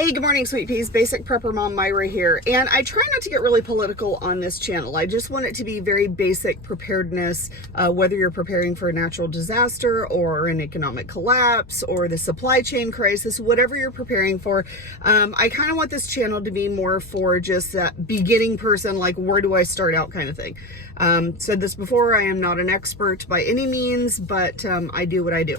Hey, good morning, sweet peas. Basic Prepper Mom Myra here. And I try not to get really political on this channel. I just want it to be very basic preparedness, whether you're preparing for a natural disaster or an economic collapse or the supply chain crisis, whatever you're preparing for. I kind of want this channel to be more for just that beginning person, like where do I start out kind of thing. Said this before, I am not an expert by any means, but I do what I do.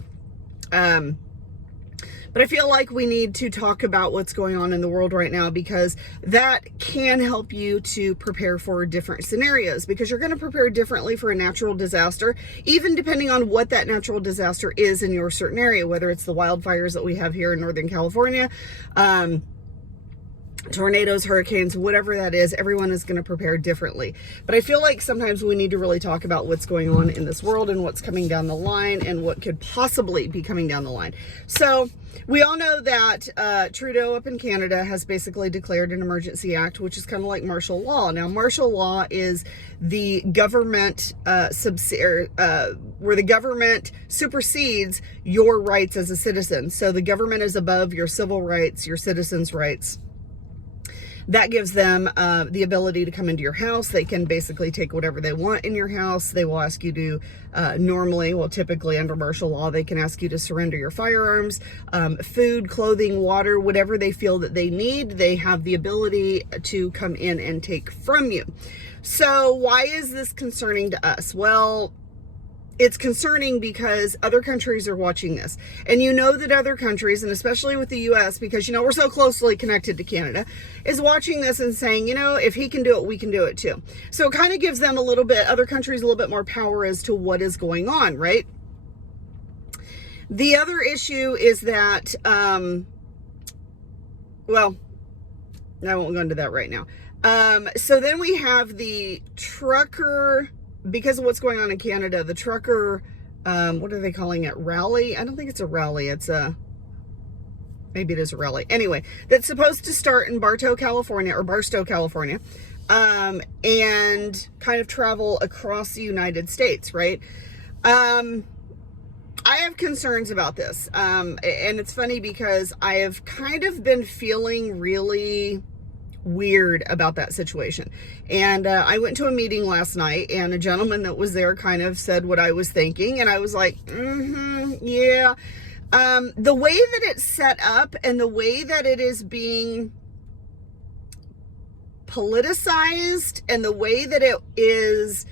But I feel like we need to talk about what's going on in the world right now, because that can help you to prepare for different scenarios, because you're going to prepare differently for a natural disaster, even depending on what that natural disaster is in your certain area, whether it's the wildfires that we have here in Northern California, tornadoes, hurricanes, whatever that is. Everyone is going to prepare differently. But I feel like sometimes we need to really talk about what's going on in this world and what's coming down the line and what could possibly be coming down the line. So we all know that Trudeau up in Canada has basically declared an emergency act, which is kind of like martial law. Now, martial law is the government where the government supersedes your rights as a citizen. So the government is above your civil rights, your citizens' rights. That gives them the ability to come into your house. They can basically take whatever they want in your house. They will ask you to, typically under martial law, they can ask you to surrender your firearms, food, clothing, water, whatever they feel that they need. They have the ability to come in and take from you. So why is this concerning to us? Well, it's concerning because other countries are watching this. And you know that other countries, and especially with the US, because, you know, we're so closely connected to Canada, is watching this and saying, you know, if he can do it, we can do it too. So it kind of gives them other countries a little bit more power as to what is going on, right? The other issue is that, well, I won't go into that right now. So then we have the trucker. Because of what's going on in Canada, the trucker, what are they calling it? Rally? I don't think it's a rally. Maybe it is a rally. Anyway, that's supposed to start in Barstow, California, and kind of travel across the United States, right? I have concerns about this. And it's funny because I have kind of been feeling really weird about that situation. And I went to a meeting last night, and a gentleman that was there kind of said what I was thinking, and I was like, yeah. The way that it's set up and the way that it is being politicized and the way that it is,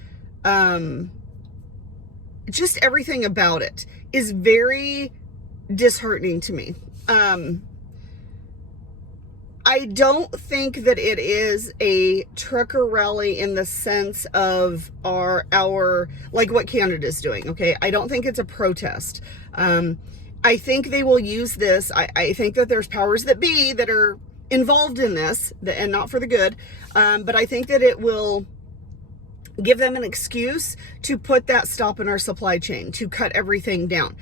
just everything about it is very disheartening to me. I don't think that it is a trucker rally in the sense of our like what Canada's doing, okay? I don't think it's a protest. I think they will use this. I think that there's powers that be that are involved in this, and not for the good, but I think that it will give them an excuse to put that stop in our supply chain, to cut everything down.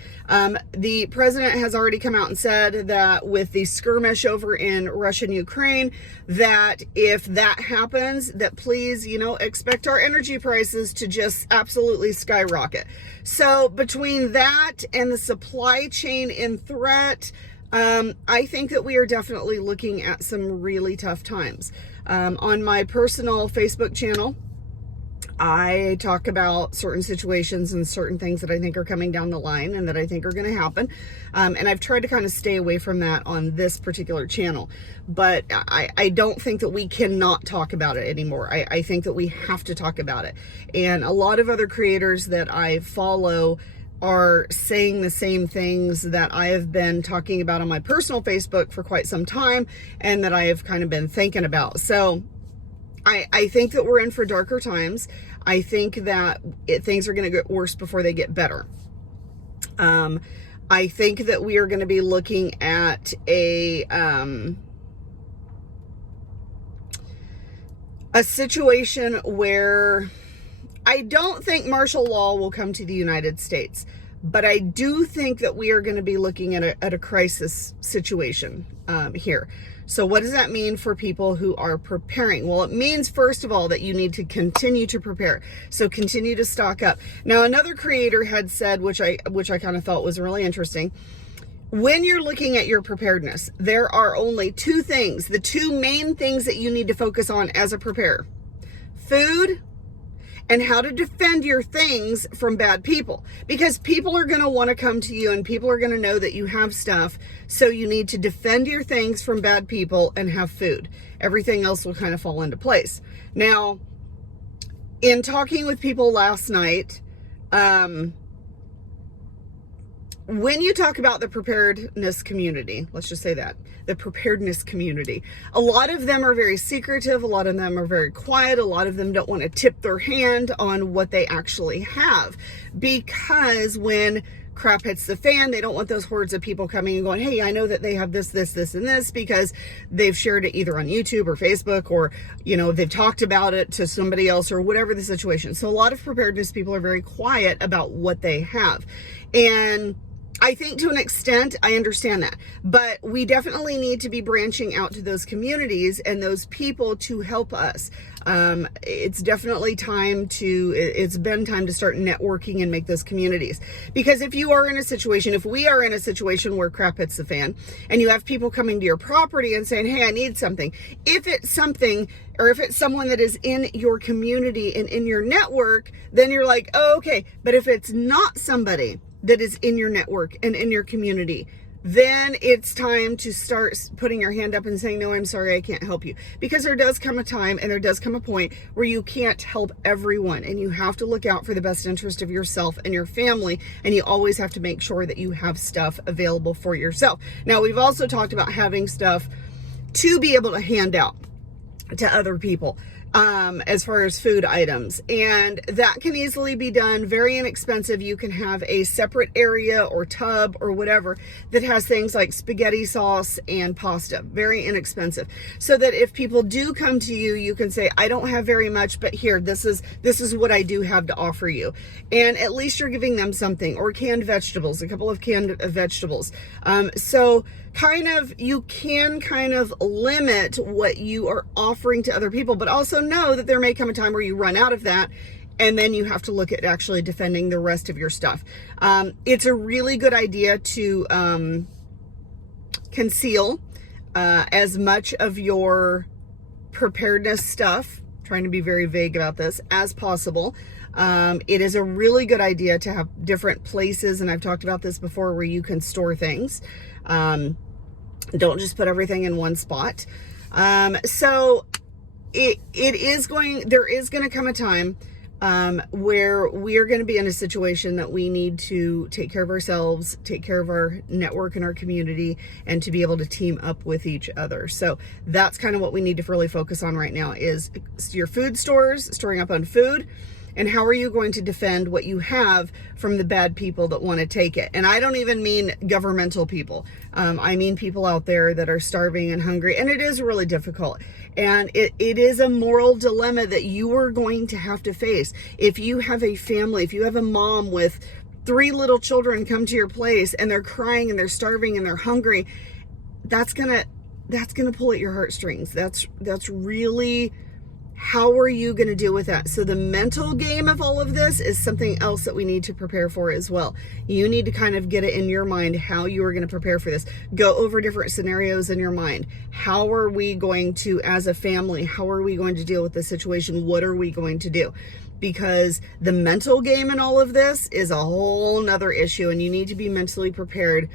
The president has already come out and said that with the skirmish over in Russia and Ukraine, that if that happens, that please, you know, expect our energy prices to just absolutely skyrocket. So between that and the supply chain in threat, I think that we are definitely looking at some really tough times. On my personal Facebook channel, I talk about certain situations and certain things that I think are coming down the line and that I think are going to happen. And I've tried to kind of stay away from that on this particular channel. But I don't think that we cannot talk about it anymore. I think that we have to talk about it. And a lot of other creators that I follow are saying the same things that I have been talking about on my personal Facebook for quite some time, and that I have kind of been thinking about. So I think that we're in for darker times. I think that things are going to get worse before they get better. I think that we are going to be looking at a situation where I don't think martial law will come to the United States, but I do think that we are going to be looking at a crisis situation here. So what does that mean for people who are preparing? Well, it means, first of all, that you need to continue to prepare. So continue to stock up. Now, another creator had said, which I kind of thought was really interesting. when you're looking at your preparedness, there are only two things, the two main things that you need to focus on as a preparer: food and how to defend your things from bad people. Because people are going to want to come to you and people are going to know that you have stuff. So you need to defend your things from bad people and have food. Everything else will kind of fall into place. Now, in talking with people last night, when you talk about the preparedness community, let's just say that, the preparedness community, a lot of them are very secretive, a lot of them are very quiet, a lot of them don't want to tip their hand on what they actually have, because when crap hits the fan, they don't want those hordes of people coming and going, hey, I know that they have this, this, this, and this, because they've shared it either on YouTube or Facebook, or, you know, they've talked about it to somebody else, or whatever the situation. So a lot of preparedness people are very quiet about what they have. And I think to an extent, I understand that, but we definitely need to be branching out to those communities and those people to help us. It's definitely it's been time to start networking and make those communities. Because if we are in a situation where crap hits the fan and you have people coming to your property and saying, hey, I need something. If it's something, or if it's someone that is in your community and in your network, then you're like, oh, okay. But if it's not somebody that is in your network and in your community, then it's time to start putting your hand up and saying, no, I'm sorry, I can't help you. Because there does come a time and there does come a point where you can't help everyone, and you have to look out for the best interest of yourself and your family, and you always have to make sure that you have stuff available for yourself. Now, we've also talked about having stuff to be able to hand out to other people, as far as food items, and that can easily be done, very inexpensive. You can have a separate area or tub or whatever that has things like spaghetti sauce and pasta, very inexpensive, so that if people do come to you, you can say, I don't have very much, but here, this is what I do have to offer you. And at least you're giving them something, or canned vegetables, a couple of canned vegetables. So you can kind of limit what you are offering to other people, but also know that there may come a time where you run out of that, and then you have to look at actually defending the rest of your stuff. It's a really good idea to conceal as much of your preparedness stuff, trying to be very vague about this, as possible. It is a really good idea to have different places, and I've talked about this before, where you can store things. Don't just put everything in one spot. So there is going to come a time where we are going to be in a situation that we need to take care of ourselves, take care of our network and our community, and to be able to team up with each other. So that's kind of what we need to really focus on right now, is your food stores, storing up on food. And how are you going to defend what you have from the bad people that want to take it? And I don't even mean governmental people. I mean people out there that are starving and hungry. And it is really difficult. And it is a moral dilemma that you are going to have to face. If you have a family, if you have a mom with 3 little children come to your place and they're crying and they're starving and they're hungry, that's gonna pull at your heartstrings. That's really... How are you going to deal with that? So the mental game of all of this is something else that we need to prepare for as well. You need to kind of get it in your mind how you are going to prepare for this. Go over different scenarios in your mind. How are we going to, as a family, how are we going to deal with this situation? What are we going to do? Because the mental game in all of this is a whole nother issue, and you need to be mentally prepared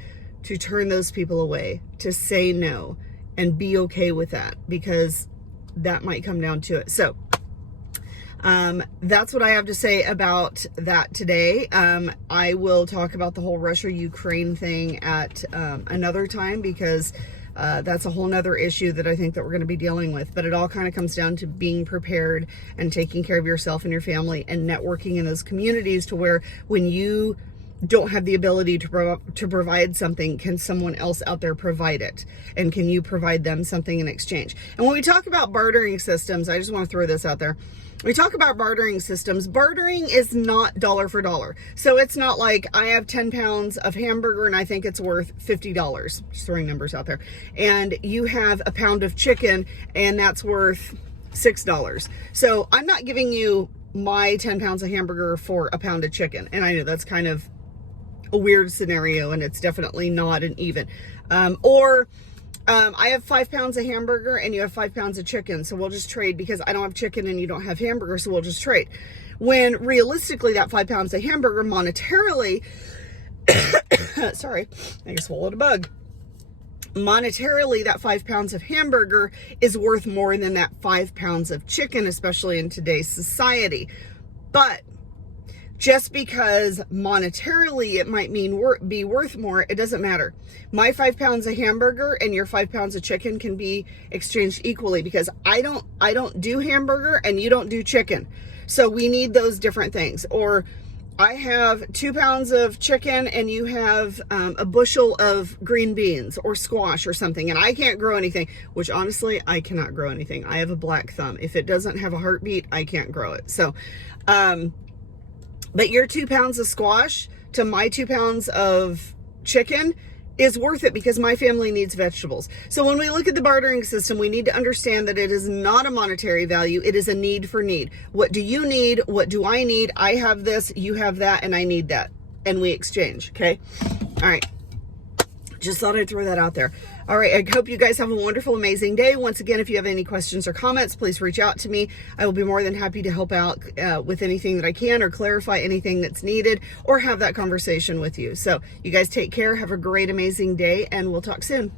to turn those people away, to say no, and be okay with that, because that might come down to it. So that's what I have to say about that today. I will talk about the whole Russia-Ukraine thing at another time, because that's a whole nother issue that I think that we're going to be dealing with. But it all kind of comes down to being prepared and taking care of yourself and your family, and networking in those communities, to where when you don't have the ability to provide something, can someone else out there provide it? And can you provide them something in exchange? And when we talk about bartering systems, I just want to throw this out there. We talk about bartering systems. Bartering is not dollar for dollar. So it's not like I have 10 pounds of hamburger and I think it's worth $50. Just throwing numbers out there. And you have a pound of chicken and that's worth $6. So I'm not giving you my 10 pounds of hamburger for a pound of chicken. And I know that's kind of a weird scenario, and it's definitely not an even. I have 5 pounds of hamburger and you have 5 pounds of chicken, so we'll just trade because I don't have chicken and you don't have hamburger, so we'll just trade. When realistically that 5 pounds of hamburger monetarily, sorry, I just swallowed a bug. Monetarily, that 5 pounds of hamburger is worth more than that 5 pounds of chicken, especially in today's society. But just because monetarily it might be worth more, it doesn't matter. My 5 pounds of hamburger and your 5 pounds of chicken can be exchanged equally, because I don't do hamburger and you don't do chicken. So we need those different things. Or I have 2 pounds of chicken and you have a bushel of green beans or squash or something, and I can't grow anything, which honestly, I cannot grow anything. I have a black thumb. If it doesn't have a heartbeat, I can't grow it. So, but your 2 pounds of squash to my 2 pounds of chicken is worth it, because my family needs vegetables. So when we look at the bartering system, we need to understand that it is not a monetary value. It is a need for need. What do you need? What do I need? I have this, you have that, and I need that. And we exchange, okay? All right. Just thought I'd throw that out there. All right, I hope you guys have a wonderful, amazing day. Once again, if you have any questions or comments, please reach out to me. I will be more than happy to help out with anything that I can, or clarify anything that's needed, or have that conversation with you. So you guys take care, have a great, amazing day, and we'll talk soon.